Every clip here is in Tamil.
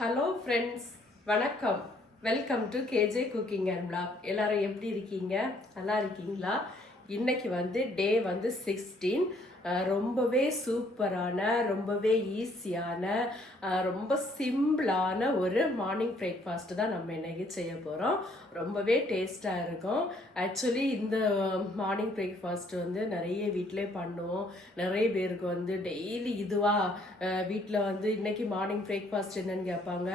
ஹலோ ஃப்ரெண்ட்ஸ் வணக்கம். Welcome to KJ cooking and vlog எல்லாரும் எப்படி இருக்கீங்க? நல்லா இருக்கீங்களா? இன்னைக்கு வந்து டே வந்து சிக்ஸ்டீன் ரொம்பவே சூப்பரான ரொம்பவே ஈஸியான ரொம்ப சிம்பிளான ஒரு மார்னிங் பிரேக்ஃபாஸ்ட் தான் நம்ம இன்றைக்கி செய்ய போகிறோம் ரொம்பவே டேஸ்ட்டாக இருக்கும். ஆக்சுவலி இந்த மார்னிங் பிரேக்ஃபாஸ்ட் வந்து நிறைய வீட்டிலே பண்ணுவோம். நிறைய பேருக்கு வந்து டெய்லி இதுவா வீட்டில் வந்து இன்னைக்கு மார்னிங் பிரேக்ஃபாஸ்ட் என்னன்னு கேட்பாங்க.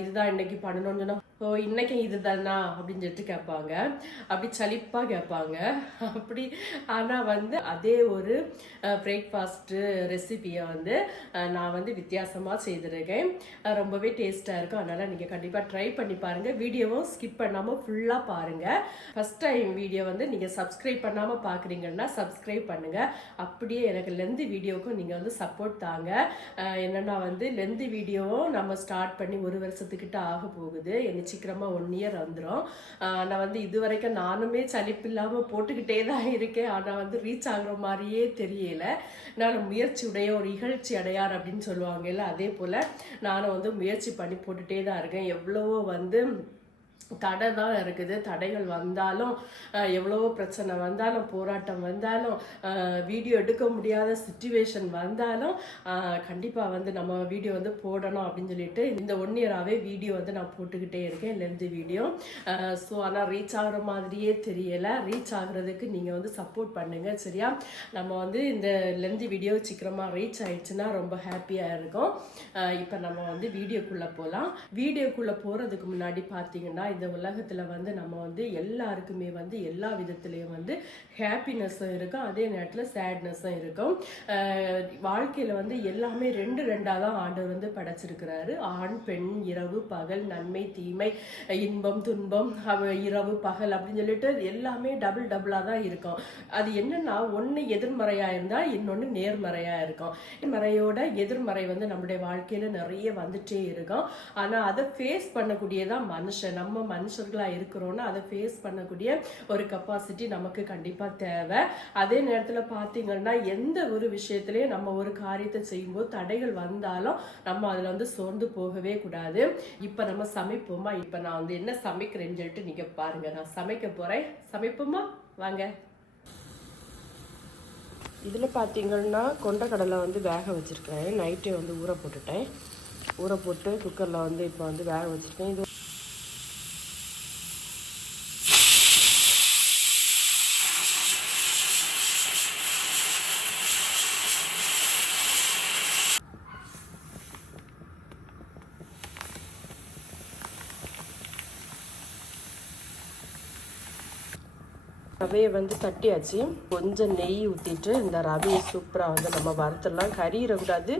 இதுதான் இன்னைக்கு பண்ணணும்னு சொன்னால் ஓ இன்னைக்கு இதுதானா அப்படின்னு சொல்லிட்டு கேட்பாங்க. அப்படி சலிப்பாக கேட்பாங்க. அப்படி ஆனால் வந்து அதே ஒரு பிரேக்ஃபாஸ்ட்டு ரெசிபியை வந்து நான் வந்து வித்தியாசமாக செய்திருக்கேன். ரொம்பவே டேஸ்ட்டாக இருக்கும். அதனால் நீங்கள் கண்டிப்பாக ட்ரை பண்ணி பாருங்கள் வீடியோவும் ஸ்கிப் பண்ணாமல் ஃபுல்லாக பாருங்கள் ஃபஸ்ட் டைம் வீடியோ வந்து நீங்கள் சப்ஸ்கிரைப் பண்ணாமல் பார்க்குறீங்கன்னா சப்ஸ்கிரைப் பண்ணுங்கள் அப்படியே எனக்கு லெந்து வீடியோவுக்கும் நீங்கள் வந்து சப்போர்ட் தாங்க. என்னன்னா வந்து லெந்து வீடியோவும் நம்ம ஸ்டார்ட் பண்ணி ஒரு வருஷத்துக்கிட்ட ஆக போகுது. எனக்கு சீக்கிரமாக ஒன் இயர் வந்துடும் நான் வந்து இது வரைக்கும் நானுமே சலிப்பு இல்லாமல் போட்டுக்கிட்டே தான் இருக்கேன். ஆனால் வந்து ரீச் ஆகுற மாதிரியே தெரியல. நான் முயற்சி உடைய ஒரு இகழ்ச்சி அடையார் அப்படின்னு சொல்லுவாங்கல்ல அதே போல் நானும் வந்து முயற்சி பண்ணி போட்டுகிட்டே தான் இருக்கேன். எவ்வளவோ வந்து தடை தான் இருக்குது. தடைகள் வந்தாலும் எவ்வளவோ பிரச்சனை வந்தாலும் போராட்டம் வந்தாலும் வீடியோ எடுக்க முடியாத சுச்சுவேஷன் வந்தாலும் கண்டிப்பாக வந்து நம்ம வீடியோ வந்து போடணும் அப்படின்னு சொல்லிட்டு இந்த ஒன் இயராகவே வீடியோ வந்து நான் போட்டுக்கிட்டே இருக்கேன் லென்த் வீடியோ. ஸோ ஆனால் ரீச் ஆகுற மாதிரியே தெரியலை. ரீச் ஆகுறதுக்கு நீங்கள் வந்து சப்போர்ட் பண்ணுங்கள் சரியா? நம்ம வந்து இந்த லென்த் வீடியோ சீக்கிரமாக ரீச் ஆயிடுச்சுன்னா ரொம்ப ஹாப்பியாக இருக்கும். இப்போ நம்ம வந்து வீடியோக்குள்ளே போகலாம் வீடியோக்குள்ளே போகிறதுக்கு முன்னாடி பார்த்தீங்கன்னா இந்த உலகத்தில் வந்து நம்ம வந்து எல்லாருக்குமே வந்து எல்லா விதத்துலேயும் வந்து ஹாப்பினஸ்ஸும் இருக்கும். அதே நேரத்தில் சேட்னஸும் இருக்கும். வாழ்க்கையில் வந்து எல்லாமே ரெண்டு ரெண்டாக தான் ஆண்டவர் வந்து படைச்சிருக்கிறாரு. ஆண் பெண் இரவு பகல் நன்மை தீமை இன்பம் துன்பம் இரவு பகல் அப்படின்னு சொல்லிட்டு எல்லாமே டபுள் டபுளாக தான் இருக்கும். அது என்னன்னா ஒன்று எதிர்மறையாக இருந்தால் இன்னொன்று நேர்மறையாக இருக்கும். நேர்மறையோட எதிர்மறை வந்து நம்முடைய வாழ்க்கையில் நிறைய வந்துட்டே இருக்கும். ஆனால் அதை ஃபேஸ் பண்ணக்கூடியதான் மனுஷன். நம்ம மனுஷர்களாக இருக்கிறோன்னா அதை ஃபேஸ் பண்ணக்கூடிய ஒரு கெப்பாசிட்டி நமக்கு கண்டிப்பாக தேவை. அதே நேரத்தில் பார்த்தீங்கன்னா எந்த ஒரு விஷயத்துலையும் நம்ம ஒரு காரியத்தை செய்யும்போது தடைகள் வந்தாலும் நம்ம அதில் வந்து சோர்ந்து போகவே கூடாது. இப்போ நம்ம சமைப்போமா? இப்போ நான் வந்து என்ன சமைக்கிறேன்னு சொல்லிட்டு நீங்கள் பாருங்கள் நான் சமைக்க போகிறேன் சமைப்போமா? வாங்க. இதில் பார்த்தீங்கன்னா கொண்டக்கடலை வந்து வேக வச்சுருக்கேன் நைட்டே வந்து ஊற போட்டுட்டேன். ஊற போட்டு குக்கரில் வந்து இப்போ வந்து வேக வச்சுருக்கேன். இது ரவையை வந்து தட்டியாச்சு. கொஞ்சம் நெய் ஊற்றிட்டு இந்த ரவையை சூப்பராக வந்து நம்ம வறுத்துடலாம். கறியிடக்கூடாது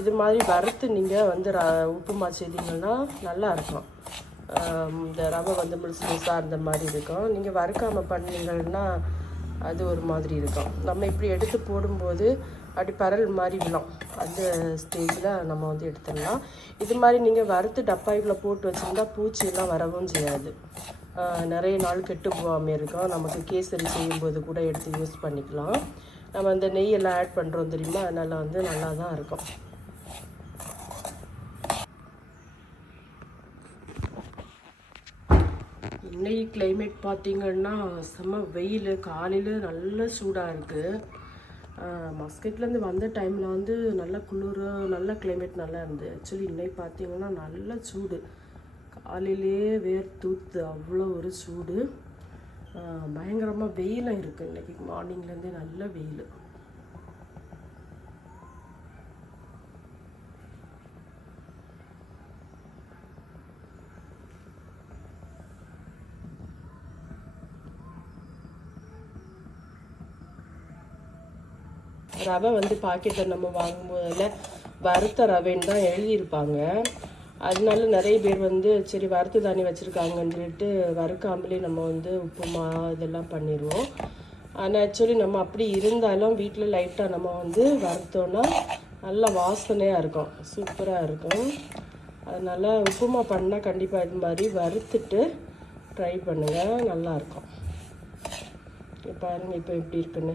இது மாதிரி வறுத்து நீங்கள் வந்து ர உப்புமா செய்தீங்கன்னா நல்லா இருக்கும். இந்த ரவை வந்து முழுசு முழுசாக இருந்த மாதிரி இருக்கும். நீங்கள் வறுக்காமல் பண்ணீங்கன்னா அது ஒரு மாதிரி இருக்கும். நம்ம இப்படி எடுத்து போடும்போது அப்படி பரல் மாதிரி விழும். அந்த ஸ்டேஜில் நம்ம வந்து எடுத்துடலாம். இது மாதிரி நீங்கள் வறுத்து டப்பாய்க்குள்ளே போட்டு வச்சுருந்தா பூச்சியெல்லாம் வரவும் செய்யாது. நிறைய நாள் கெட்டு போகாமல் இருக்கும். நமக்கு கேசரி செய்யும்போது கூட எடுத்து யூஸ் பண்ணிக்கலாம். நம்ம அந்த நெய்யெல்லாம் ஆட் பண்ணுறோம் தெரியுமா? அதனால் வந்து நல்லா தான் இருக்கும். இன்னைக்கு கிளைமேட் பார்த்திங்கன்னா செம்ம வெயில். காலையில் நல்ல சூடாக இருக்குது மஸ்கட்லேருந்து வந்த டைமில் வந்து நல்ல குளிர் நல்ல கிளைமேட் நல்லா இருந்தது ஆக்சுவலி இன்னைக்கு பார்த்தீங்கன்னா நல்ல சூடு. காலையிலேயே வேர் தூத்து அவ்வளோ ஒரு சூடு. பயங்கரமாக வெயிலும் இருக்குது இன்னைக்கு. மார்னிங்லேருந்தே நல்ல வெயில். ரவை வந்து பாக்கெட்டை நம்ம வாங்கும்போதில் வறுத்த ரவைன்னு தான் எழுதியிருப்பாங்க. அதனால நிறைய பேர் வந்து சரி வறுத்து தானே வச்சுருக்காங்கன்னு சொல்லிட்டு வறுக்காமலே நம்ம வந்து உப்புமா இதெல்லாம் பண்ணிடுவோம் ஆனால் ஆக்சுவலி நம்ம அப்படி இருந்தாலும் வீட்டில் லைட்டாக நம்ம வந்து வறுத்தோன்னா நல்லா வாசனையாக இருக்கும். சூப்பராக இருக்கும். அதனால் உப்புமா பண்ணால் கண்டிப்பாக இது மாதிரி வறுத்துட்டு ட்ரை பண்ணுங்கள் நல்லாயிருக்கும் பாருங்கள் இப்போ எப்படி இருக்குன்னு.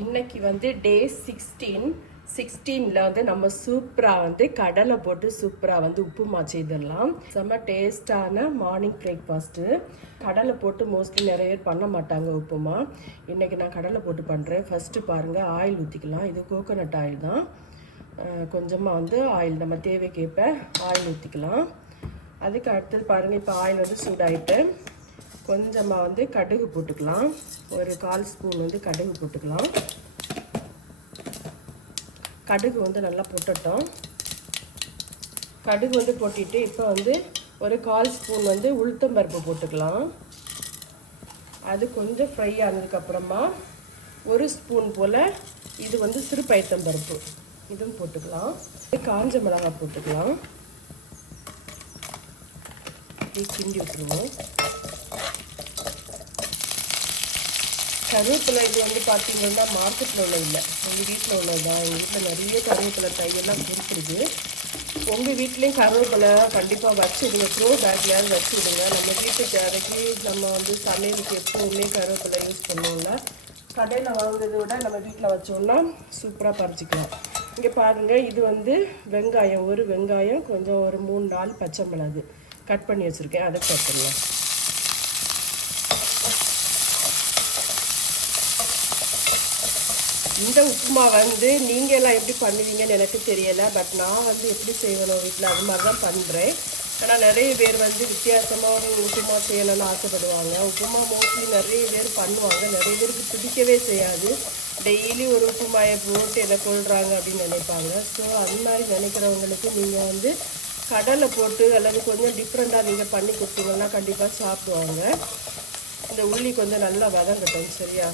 இன்னைக்கு வந்து டே சிக்ஸ்டீன் சிக்ஸ்டீனில் வந்து நம்ம சூப்பராக வந்து கடலை போட்டு சூப்பராக வந்து உப்புமா செய்திடலாம். செம்ம டேஸ்டான மார்னிங் பிரேக்ஃபாஸ்ட்டு கடலை போட்டு மோஸ்ட்லி நிறைய பேர் பண்ண மாட்டாங்க உப்புமா. இன்றைக்கி நான் கடலை போட்டு பண்ணுறேன் ஃபஸ்ட்டு பாருங்கள் ஆயில் ஊற்றிக்கலாம் இது கோகோனட் ஆயில் தான். கொஞ்சமாக வந்து ஆயில் நம்ம தேவைக்கேற்ப ஆயில் ஊற்றிக்கலாம் அதுக்கு அடுத்தது பாருங்கள் இப்போ ஆயில் வந்து சூடாயிட்டு கொஞ்சமாக வந்து கடுகு போட்டுக்கலாம். ஒரு கால் ஸ்பூன் வந்து கடுகு போட்டுக்கலாம். கடுகு வந்து நல்லா போட்டுட்டோம். கடுகு வந்து போட்டிட்டு இப்போ வந்து ஒரு கால் ஸ்பூன் வந்து உளுத்தம் பருப்பு போட்டுக்கலாம். அது கொஞ்சம் ஃப்ரை ஆனதுக்கப்புறமா ஒரு ஸ்பூன் போல் இது வந்து சிறு பருப்பு. இதுவும் போட்டுக்கலாம். காஞ்ச மிளகாய் போட்டுக்கலாம். கிண்டி விட்டுருவோம். கருவேப்பிலை இது வந்து பார்த்தீங்கன்னா மார்க்கெட்டில் உள்ள இல்லை. எங்கள் வீட்டில் உள்ளது தான். எங்கள் வீட்டில் நிறைய கருவேப்பிலை தையெல்லாம் கொடுத்துருக்கு. உங்கள் வீட்லேயும் கருவேப்பிலை கண்டிப்பாக வச்சுடுங்க ப்ரோ பேக்லையாவது வச்சு நம்ம வீட்டு தேவைக்கு நம்ம வந்து சமையலுக்கு எப்போவுமே கருவேப்பிலை யூஸ் பண்ணுவோம்ல. கடையில் வாங்குறதை விட நம்ம வீட்டில் வச்சோம்னா சூப்பராக பறிச்சிக்கலாம். இங்கே பாருங்கள் இது வந்து வெங்காயம். ஒரு வெங்காயம் கொஞ்சம் ஒரு மூணு நாள் பச்சை மிளகு. கட் பண்ணி வச்சுருக்கேன். அதை சேர்த்துடலாம் இந்த உப்புமா வந்து நீங்கள் எல்லாம் எப்படி பண்ணுவீங்கன்னு எனக்கு தெரியலை பட் நான் வந்து எப்படி செய்வேணும் வீட்டில் அது மாதிரி தான் பண்ணுறேன் ஆனால் நிறைய பேர் வந்து வித்தியாசமாக ஒரு உப்புமா செய்யணும்னு ஆசைப்படுவாங்க. உப்புமா மோஸ்ட்லி நிறைய பேர் பண்ணுவாங்க. நிறைய பேருக்கு பிடிக்கவே செய்யாது. டெய்லி ஒரு உப்புமாயை போட்டு எதை கொள்கிறாங்க அப்படின்னு நினைப்பாங்க. ஸோ அந்த மாதிரி நினைக்கிறவங்களுக்கு நீங்கள் வந்து கடலை போட்டு அல்லது கொஞ்சம் டிஃப்ரெண்ட்டாக நீங்கள் பண்ணி கொடுத்தீங்கன்னா கண்டிப்பாக சாப்பிடுவாங்க. இந்த உள்ளி கொஞ்சம் நல்லா வதங்கட்டும் சரியா?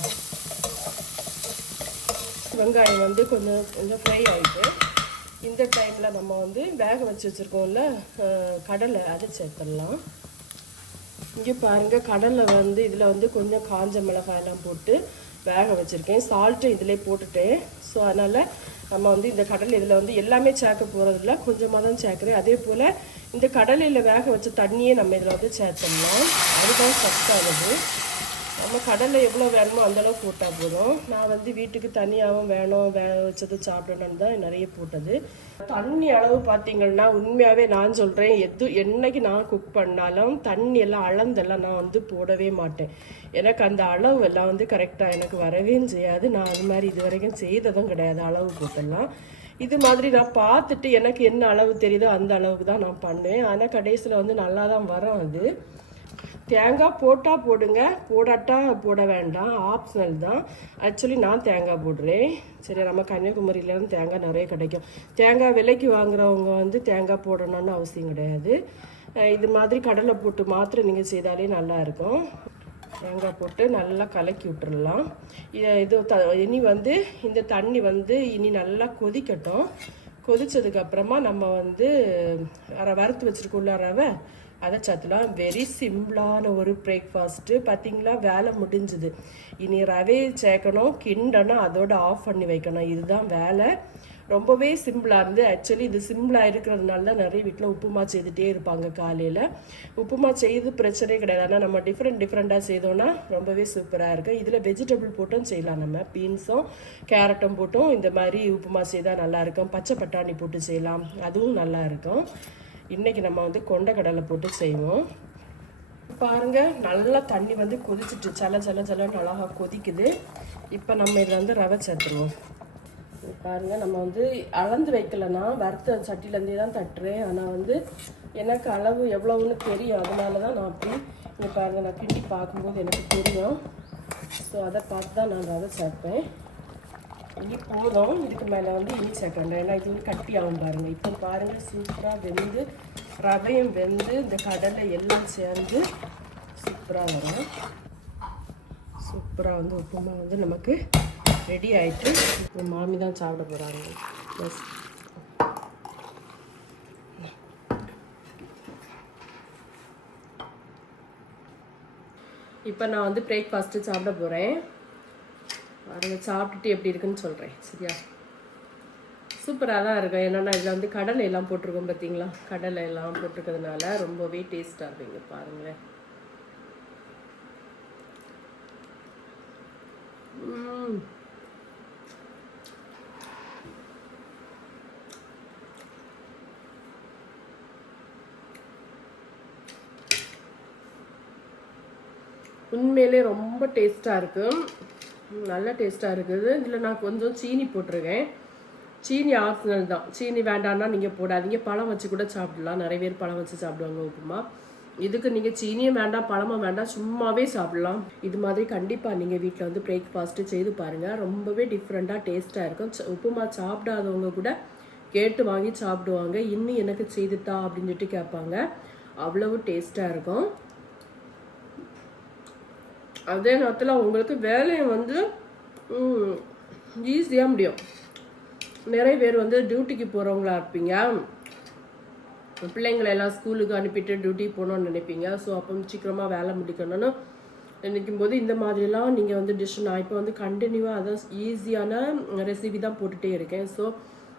வெங்காயம் வந்து கொஞ்சம் கொஞ்சம் ஃப்ரை ஆகிட்டு இந்த டைமில் நம்ம வந்து வேக வச்சு வச்சுருக்கோம்ல கடலை அதை சேர்த்துடலாம். இங்கே பாருங்கள் கடலை வந்து இதில் வந்து கொஞ்சம் காஞ்ச மிளகாயெல்லாம் போட்டு வேக வச்சுருக்கேன். சால்ட்டு இதிலே போட்டுட்டேன். ஸோ அதனால் நம்ம வந்து இந்த கடலை இதில் வந்து எல்லாமே சேர்க்க போகிறதில்ல கொஞ்சமாக தான் சேர்க்குறேன். அதே போல் இந்த கடலையில் வேக வச்ச தண்ணியே நம்ம இதில் வந்து சேர்த்துடலாம். அதுதான் சத்தானது. நம்ம கடலில் எவ்வளோ வேணுமோ அந்தளவுக்கு போட்டால் போதும். நான் வந்து வீட்டுக்கு தனியாகவும் வேணும் வே வச்சது சாப்பிடணும்னு தான் நிறைய போட்டது. தண்ணி அளவு பார்த்தீங்கன்னா உண்மையாகவே நான் சொல்கிறேன் எது என்னைக்கு நான் குக் பண்ணாலும் தண்ணி எல்லாம் அளந்தெல்லாம் நான் வந்து போடவே மாட்டேன். எனக்கு அந்த அளவு எல்லாம் வந்து கரெக்டாக எனக்கு வரவே செய்யாது. நான் அது மாதிரி இது வரைக்கும் செய்ததும் கிடையாது அளவு போட்டெல்லாம். இது மாதிரி நான் பார்த்துட்டு எனக்கு என்ன அளவு தெரியுதோ அந்த அளவுக்கு தான் நான் பண்ணுவேன் ஆனால் கடைசியில் வந்து நல்லா தான் வரும் அது. தேங்காய் போட்டால் போடுங்க போடாட்டா போட வேண்டாம் ஆப்ஷனல் தான். ஆக்சுவலி நான் தேங்காய் போடுறேன். சரி நம்ம கன்னியாகுமரியிலேருந்து தேங்காய் நிறைய கிடைக்கும். தேங்காய் விலைக்கு வாங்குறவங்க வந்து தேங்காய் போடணும்னு அவசியம் கிடையாது. இது மாதிரி கடலை போட்டு மாத்திரம் நீங்கள் செய்தாலே நல்லாயிருக்கும் தேங்காய் போட்டு நல்லா கலக்கி விட்டுறலாம். இது த இனி வந்து இந்த தண்ணி வந்து இனி நல்லா கொதிக்கட்டும். கொதித்ததுக்கப்புறமா நம்ம வந்து வறுத்து வச்சுருக்கோம்ல ரவை அதை சத்துலாம் வெரி சிம்பிளான ஒரு பிரேக்ஃபாஸ்ட்டு பார்த்தீங்களா வேலை முடிஞ்சுது. இனி ரவை சேர்க்கணும் கிண்டணும் அதோட ஆஃப் பண்ணி வைக்கணும். இதுதான் வேலை. ரொம்பவே சிம்பிளாக இருந்து ஆக்சுவலி இது சிம்பிளாக இருக்கிறதுனால தான் நிறைய வீட்டில் உப்புமா செய்துட்டே இருப்பாங்க காலையில். உப்புமா செய்து பிரச்சனையே கிடையாது. ஆனால் நம்ம டிஃப்ரெண்ட் டிஃப்ரெண்ட்டாக செய்தோன்னா ரொம்பவே சூப்பராக இருக்கும். இதில் வெஜிடபிள் போட்டும் செய்யலாம் நம்ம. பீன்ஸும் கேரட்டும் போட்டும். இந்த மாதிரி உப்புமா செய்தால் நல்லாயிருக்கும் பச்சை பட்டாணி போட்டு செய்யலாம். அதுவும் நல்லா இருக்கும். இன்றைக்கி நம்ம வந்து கொண்டக்கடலை கடலை போட்டு செய்வோம். பாருங்க நல்லா தண்ணி வந்து கொதிச்சுட்டு சல சல சல நல்லா கொதிக்குது. இப்போ நம்ம இதில் வந்து ரவை சேர்த்துருவோம். பாருங்கள் நம்ம வந்து அளந்து வைக்கலைன்னா வறுத்த சட்டிலேருந்தே தான் தட்டுறேன். ஆனால் வந்து எனக்கு அளவு எவ்வளோன்னு தெரியும். அதனால தான் நான் அப்படி இங்கே பாருங்கள் நான் கிண்டி பார்க்கும்போது எனக்கு தெரியும். ஸோ அதை பார்த்து தான் நான் ரவை சேர்ப்பேன். இனி போதும் இதுக்கு மேலே வந்து இனி சேர்க்கணும் ஏன்னா இது வந்து கட்டி ஆகும் பாருங்கள் இப்போ பாருங்கள் சூப்பராக வெந்து ரவையும் வெந்து இந்த கடலை எல்லாம் சேர்ந்து சூப்பராக வரும். சூப்பராக வந்து உப்புமா வந்து நமக்கு ரெடி ஆகிட்டு என் மாமி தான் சாப்பிட போகிறாங்க பஸ் இப்போ நான் வந்து பிரேக்ஃபாஸ்ட்டு சாப்பிட போகிறேன் அதை சாப்பிட்டுட்டு எப்படி இருக்குன்னு சொல்கிறேன் சரியா? சூப்பராக தான் இருக்கும். என்னென்னா இதில் வந்து கடலை எல்லாம் போட்டிருக்கோம் பார்த்தீங்களா கடலை எல்லாம் போட்டிருக்கிறதுனால ரொம்பவே டேஸ்ட்டாக இருப்பீங்க பாருங்களேன். உண்மையிலே ரொம்ப டேஸ்ட்டாக இருக்குது நல்ல டேஸ்ட்டாக இருக்குது. இதில் நான் கொஞ்சம் சீனி போட்டிருக்கேன். சீனி ஆப்ஷனல் தான். சீனி வேண்டாம்னா நீங்கள் போடாதீங்க. பழம் வச்சு கூட சாப்பிடலாம். நிறைய பேர் பழம் வச்சு சாப்பிடுவாங்க உப்புமா. இதுக்கு நீங்கள் சீனியும் வேண்டாம் பழமும் வேண்டாம் சும்மாவே சாப்பிடலாம். இது மாதிரி கண்டிப்பாக நீங்கள் வீட்டில் வந்து பிரேக்ஃபாஸ்ட்டு செய்து பாருங்கள் ரொம்பவே டிஃப்ரெண்ட்டாக டேஸ்ட்டாக இருக்கும். ச- உப்புமா சாப்பிடாதவங்க கூட கேட்டு வாங்கி சாப்பிடுவாங்க. இன்னும் எனக்கு செய்துட்டா அப்படின்னு சொல்லிட்டு கேட்பாங்க. அவ்வளவு டேஸ்ட்டாக இருக்கும். அதே நேரத்தில் உங்களுக்கு வேலையை வந்து ஈஸியாக முடியும். நிறைய பேர் வந்து டியூட்டிக்கு போகிறவங்களா இருப்பீங்க. பிள்ளைங்களை எல்லாம் ஸ்கூலுக்கு அனுப்பிட்டு டியூட்டி போகணும்னு நினைப்பீங்க. ஸோ அப்போ சீக்கிரமாக வேலை முடிக்கணும்னு நினைக்கும் போது இந்த மாதிரிலாம் நீங்கள் வந்து டிஷ் நான் இப்போ வந்து கண்டினியூவாக அதை ஈஸியான ரெசிபி தான் போட்டுகிட்டே இருக்கேன். ஸோ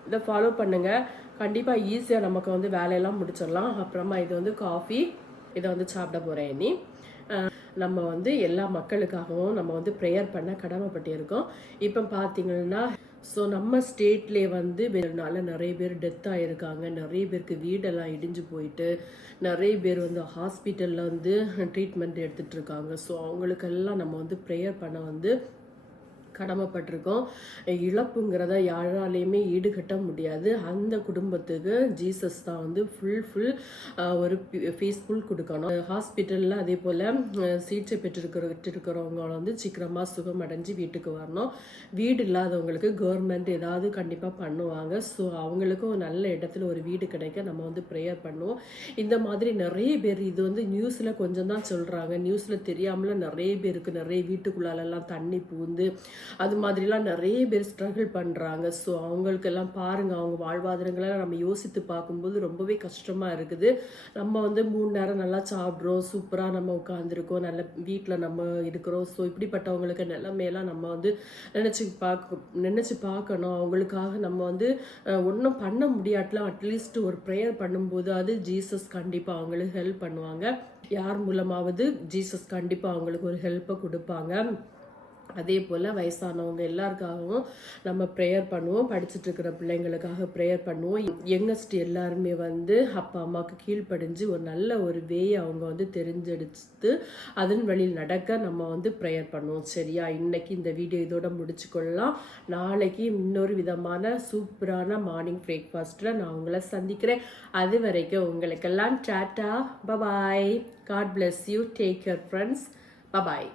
இதை ஃபாலோ பண்ணுங்கள் கண்டிப்பாக ஈஸியாக நமக்கு வந்து வேலையெல்லாம் முடிச்சிடலாம். அப்புறமா இது வந்து காஃபி இதை வந்து சாப்பிட போகிறேன் இனி. நம்ம வந்து எல்லா மக்களுக்காகவும் நம்ம வந்து ப்ரேயர் பண்ண கடமைப்பட்டிருக்கோம். இப்போ பார்த்தீங்கன்னா ஸோ நம்ம ஸ்டேட்லேயே வந்து வேறுனால நிறைய பேர் டெத் ஆகிருக்காங்க நிறைய பேருக்கு வீடெல்லாம் இடிஞ்சு போயிட்டு நிறைய பேர் வந்து ஹாஸ்பிட்டலில் வந்து ட்ரீட்மெண்ட் எடுத்துகிட்ருக்காங்க ஸோ அவங்களுக்கெல்லாம் நம்ம வந்து ப்ரேயர் பண்ண வந்து கடமைப்பட்டிருக்கோம். இழப்புங்கிறத யாராலையுமே ஈடுகட்ட முடியாது. அந்த குடும்பத்துக்கு ஜீசஸ் தான் வந்து ஃபுல் ஃபுல் ஒரு ஃபீஸ்ஃபுல் கொடுக்கணும். ஹாஸ்பிட்டலில் அதே போல் சிகிச்சை பெற்றிருக்கிற இருக்கிறவங்க வந்து சீக்கிரமாக சுகம் அடைஞ்சு வீட்டுக்கு வரணும். வீடு இல்லாதவங்களுக்கு கவர்மெண்ட் ஏதாவது கண்டிப்பாக பண்ணுவாங்க. ஸோ அவங்களுக்கும் நல்ல இடத்துல ஒரு வீடு கிடைக்க நம்ம வந்து ப்ரேயர் பண்ணுவோம். இந்த மாதிரி நிறைய பேர் இது வந்து நியூஸில் கொஞ்சம் தான் சொல்கிறாங்க நியூஸில் தெரியாமல நிறைய பேருக்கு நிறைய வீட்டுக்குள்ளாலெல்லாம் தண்ணி பூந்து அது மாதிரிலாம் நிறைய பேர் ஸ்ட்ரகிள் பண்ணுறாங்க ஸோ அவங்களுக்கெல்லாம் பாருங்கள் அவங்க வாழ்வாதாரங்களை நம்ம யோசித்து பார்க்கும்போது ரொம்பவே கஷ்டமாக இருக்குது. நம்ம வந்து மூணு நேரம் நல்லா சாப்பிட்றோம் சூப்பராக நம்ம உட்காந்துருக்கோம் நல்ல வீட்டில் நம்ம இருக்கிறோம். ஸோ இப்படிப்பட்டவங்களுக்கு நிலைமையெல்லாம் நம்ம வந்து நினச்சி பார்க்க நினச்சி பார்க்கணும். அவங்களுக்காக நம்ம வந்து ஒன்றும் பண்ண முடியாட்டிலும் அட்லீஸ்ட் ஒரு ப்ரேயர் பண்ணும்போது அது ஜீசஸ் கண்டிப்பாக அவங்களுக்கு ஹெல்ப் பண்ணுவாங்க. யார் மூலமாவது ஜீசஸ் கண்டிப்பாக அவங்களுக்கு ஒரு ஹெல்ப்பை கொடுப்பாங்க. அதே போல் வயசானவங்க எல்லாருக்காகவும் நம்ம ப்ரேயர் பண்ணுவோம் படிச்சுட்டு இருக்கிற பிள்ளைங்களுக்காக ப்ரேயர் பண்ணுவோம். யங்கஸ்ட் எல்லாருமே வந்து அப்பா அம்மாவுக்கு கீழ்ப்படிஞ்சு ஒரு நல்ல ஒரு வேயை அவங்க வந்து தெரிஞ்செடுத்து அதன் வழியில் நடக்க நம்ம வந்து ப்ரேயர் பண்ணுவோம். சரியா? இன்னைக்கு இந்த வீடியோ இதோட முடிச்சுக்கொள்ளலாம். நாளைக்கு இன்னொரு விதமான சூப்பரான மார்னிங் பிரேக்ஃபாஸ்ட்டில் நான் உங்களை சந்திக்கிறேன். அது வரைக்கும் உங்களுக்கெல்லாம் ta-ta. Bye bye god bless you take care friends bye bye